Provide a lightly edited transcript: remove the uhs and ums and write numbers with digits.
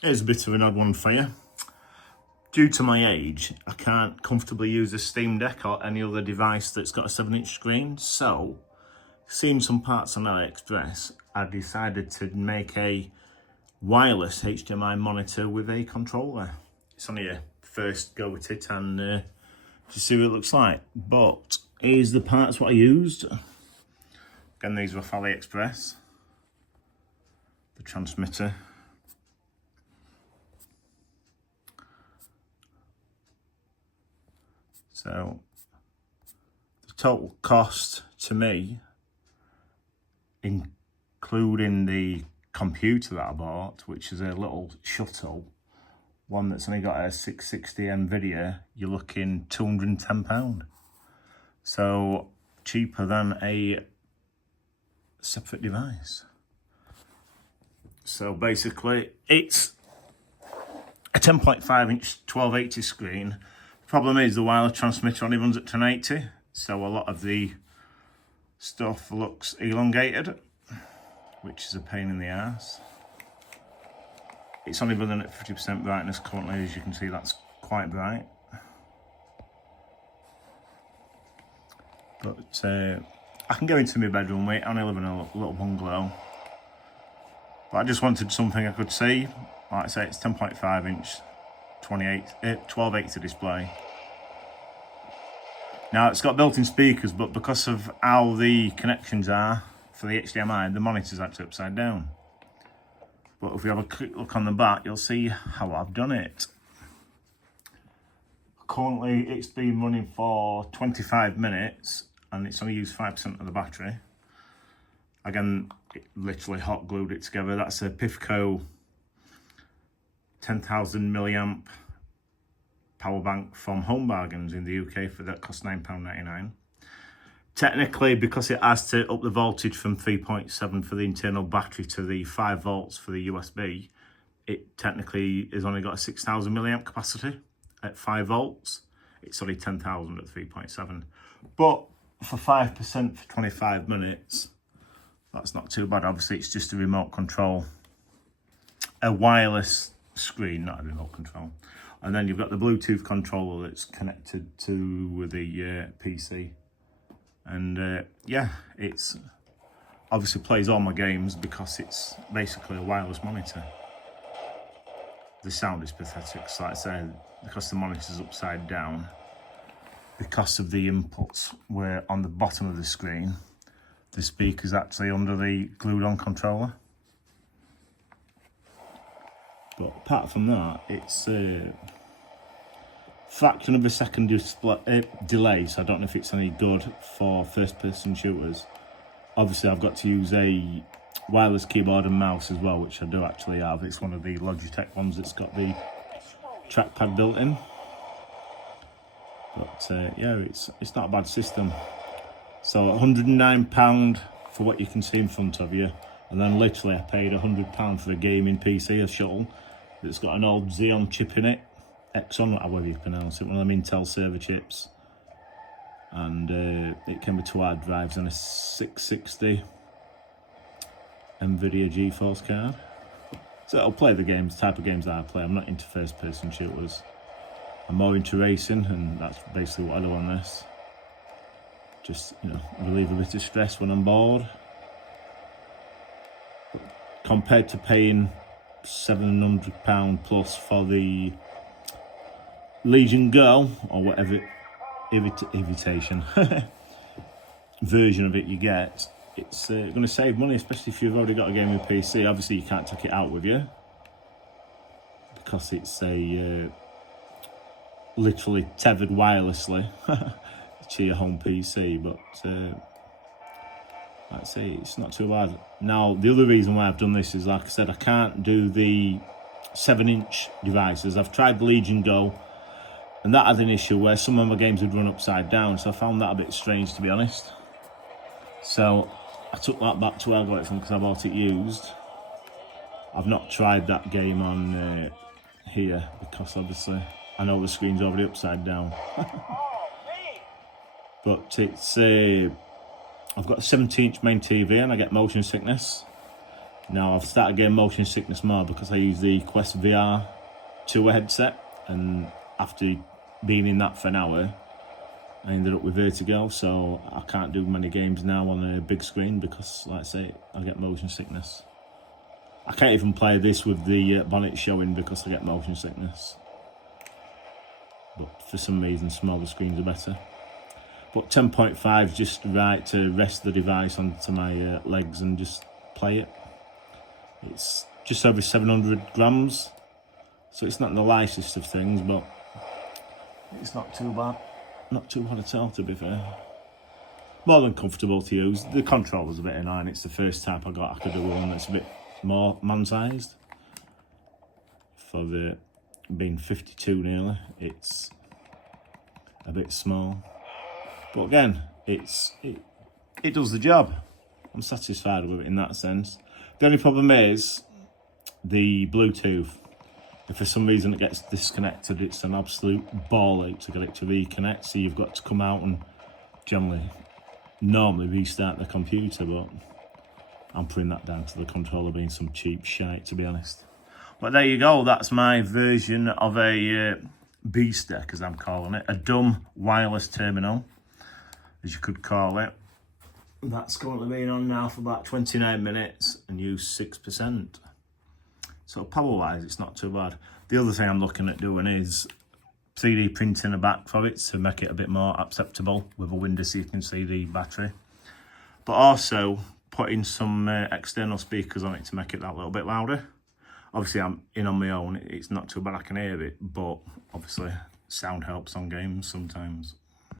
Here's a bit of an odd one for you. Due to my age, I can't comfortably use a Steam Deck or any other device that's got a 7-inch screen. So, seeing some parts on AliExpress, I decided to make a wireless HDMI monitor with a controller. It's only a first go at it and to see what it looks like. But here's the parts what I used. Again, these were off AliExpress. The transmitter. So the total cost to me, including the computer that I bought, which is a little shuttle, one that's only got a 660 NVIDIA, you're looking £210. So cheaper than a separate device. So basically it's a 10.5-inch 1280 screen. Problem is the wireless transmitter only runs at 1080, so a lot of the stuff looks elongated, which is a pain in the ass. It's only running at 50% brightness currently, as you can see. That's quite bright. But I can go into my bedroom, mate. I only live in a little bungalow. But I just wanted something I could see. Like I say, it's 10.5-inch 1280 display. Now it's got built-in speakers, but because of how the connections are for the HDMI, the monitor's actually upside down. But if we have a quick look on the back, you'll see how I've done it. Currently it's been running for 25 minutes and it's only used 5% of the battery. Again, it literally hot glued it together. That's a Pifco 10,000 milliamp power bank from Home Bargains in the UK for that cost £9.99. Technically, because it has to up the voltage from 3.7 for the internal battery to the 5 volts for the USB, it technically has only got a 6,000 milliamp capacity at 5 volts. It's only 10,000 at 3.7. But for 5% for 25 minutes, that's not too bad. Obviously, it's just a remote control. A wireless screen, not a remote control. And then you've got the Bluetooth controller that's connected to the PC. And yeah, it's obviously plays all my games because it's basically a wireless monitor. The sound is pathetic, so like I said, because the monitor's upside down, because of the inputs were on the bottom of the screen, the speaker's actually under the glued-on controller. But apart from that, it's a fraction of a second delay, so I don't know if it's any good for first-person shooters. Obviously, I've got to use a wireless keyboard and mouse as well, which I do actually have. It's one of the Logitech ones that's got the trackpad built in. But yeah, it's not a bad system. So £109 for what you can see in front of you, and then literally I paid £100 for a gaming PC, a shuttle that's got an old Xeon chip in it, Exxon, however you pronounce it, one of them Intel server chips, and it came with 2 hard drives and a 660 NVIDIA GeForce card. So it'll play the games, type of games that I play. I'm not into first-person shooters. I'm more into racing, and that's basically what I do on this. Just, you know, relieve a bit of stress when I'm bored. But compared to paying £700 plus for the Legion Go, or whatever invitation version of it you get, it's going to save money, especially if you've already got a gaming PC. Obviously, you can't take it out with you because it's a literally tethered wirelessly to your home PC. But like I say, it's not too bad. Now, the other reason why I've done this is, like I said, I can't do the 7-inch devices. I've tried the Legion Go, and that had an issue where some of my games would run upside down, so I found that a bit strange, to be honest. So I took that back to where I got it from because I bought it used. I've not tried that game on here because obviously I know the screen's already upside down. But it's I've got a 70-inch main TV and I get motion sickness. Now I've started getting motion sickness more because I use the Quest VR 2 headset, and after being in that for an hour, I ended up with vertigo, so I can't do many games now on a big screen because, like I say, I get motion sickness. I can't even play this with the bonnet showing because I get motion sickness. But for some reason, smaller screens are better. But 10.5 is just right to rest the device onto my legs and just play it. It's just over 700 grams, so it's not the lightest of things, but it's not too bad. Not too bad at all, to be fair. More than comfortable to use. The controller's a bit annoying. It's the first type I got. I could do one that's a bit more man-sized. For the being 52 nearly, it's a bit small. But again, it does the job. I'm satisfied with it in that sense. The only problem is the Bluetooth. If for some reason it gets disconnected, it's an absolute ball ache to get it to reconnect. So you've got to come out and normally restart the computer, but I'm putting that down to the controller being some cheap shite, to be honest. But there you go. That's my version of a beaster, as I'm calling it. A dumb wireless terminal, as you could call it. That's currently been on now for about 29 minutes and used 6%. So power-wise, it's not too bad. The other thing I'm looking at doing is 3D printing a back for it to make it a bit more acceptable with a window so you can see the battery. But also putting some external speakers on it to make it that little bit louder. Obviously, I'm in on my own. It's not too bad, I can hear it. But obviously, sound helps on games sometimes.